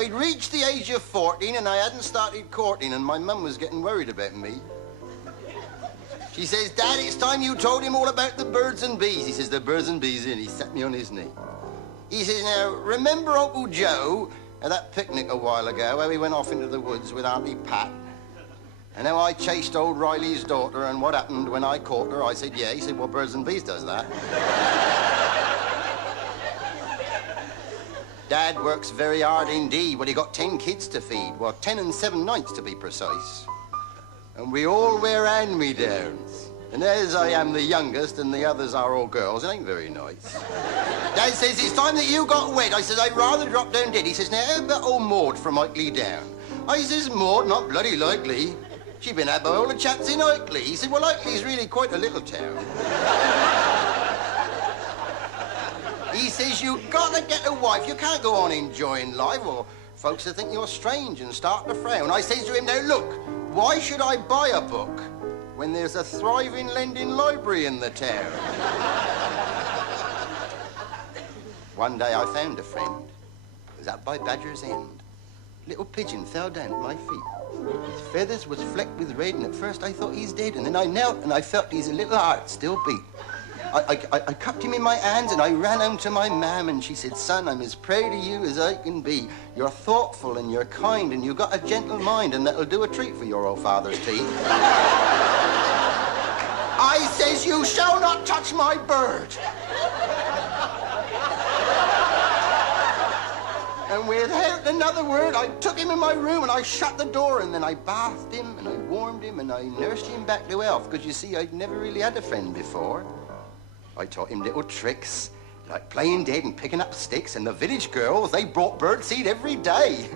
I'd reached the age of 14 and I hadn't started courting, and my mum was getting worried about me. She says, Dad, it's time you told him all about the birds and bees. He says, the birds and bees, and he sat me on his knee. He says, now, remember Uncle Joe at that picnic a while ago where we went off into the woods with Auntie Pat? And how I chased old Riley's daughter, and what happened when I caught her? I said, yeah. He said, well, birds and bees does that. Dad works very hard indeed. Well, he got 10 kids to feed. Well, 10 and 7 nights to be precise. And we all wear hand-me-downs. And as I am the youngest and the others are all girls, it ain't very nice. Dad says, it's time that you got wed. I says, I'd rather drop down dead. He says, now, how about old Maud from Itley Down? I says, Maud, not bloody likely. She'd been had by all the chaps in Itley. He said, well, Itley's really quite a little town. He says, you've got to get a wife. You can't go on enjoying life, or folks will think you're strange and start to frown. I says to him, now, look, why should I buy a book when there's a thriving lending library in the town? One day I found a friend. It was up by Badger's End. Little pigeon fell down at my feet. His feathers was flecked with red, and at first I thought he's dead, and then I knelt and I felt his little heart still beat. I cupped him in my hands and I ran home to my mam, and she said, son, I'm as proud of you as I can be. You're thoughtful and you're kind and you've got a gentle mind, and that'll do a treat for your old father's teeth. I says, you shall not touch my bird. And without another word, I took him in my room and I shut the door, and then I bathed him and I warmed him and I nursed him back to health, because you see, I'd never really had a friend before. I taught him little tricks, like playing dead and picking up sticks, and the village girls, they brought birdseed every day.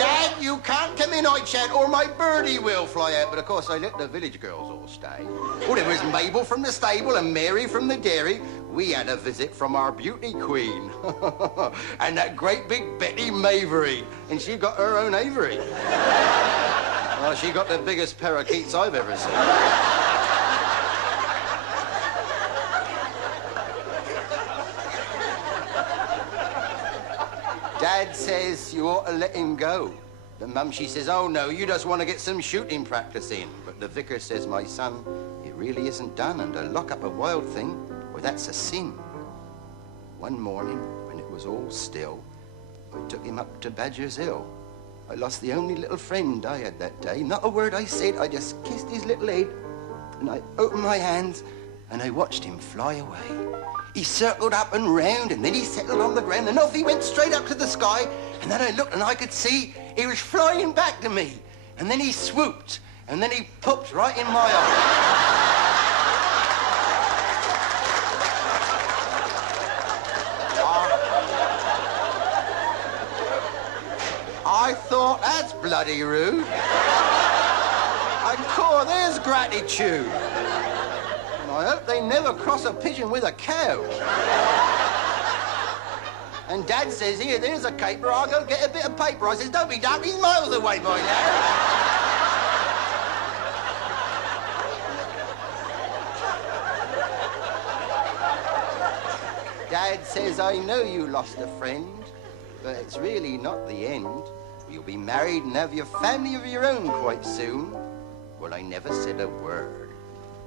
Dad, you can't come in, I chant, or my birdie will fly out. But of course, I let the village girls all stay. Oh, there was Mabel from the stable and Mary from the dairy. We had a visit from our beauty queen. And that great big Betty Mavery. And she got her own aviary. Well, she got the biggest parakeets I've ever seen. Dad says you ought to let him go. The mum, she says, oh, no, you just want to get some shooting practice in. But the vicar says, my son, it really isn't done, and to lock up a wild thing, well, that's a sin. One morning, when it was all still, I took him up to Badger's Hill. I lost the only little friend I had that day. Not a word I said, I just kissed his little head, and I opened my hands, and I watched him fly away. He circled up and round, and then he settled on the ground, and off he went straight up to the sky. And then I looked, and I could see he was flying back to me. And then he swooped, and then he popped right in my eye. I thought, that's bloody rude. And cool, there's gratitude. I hope they never cross a pigeon with a cow. And Dad says, here, there's a caper, I'll go get a bit of paper. I says, don't be daft, he's miles away by now. Dad says, I know you lost a friend, but it's really not the end. You'll be married and have your family of your own quite soon. Well, I never said a word.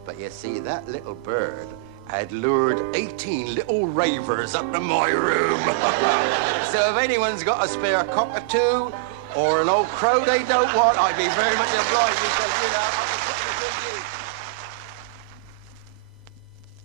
But you see, that little bird had lured 18 little ravers up to my room. So if anyone's got a spare cockatoo or an old crow they don't want, I'd be very much obliged, because, you know, I can put them with you.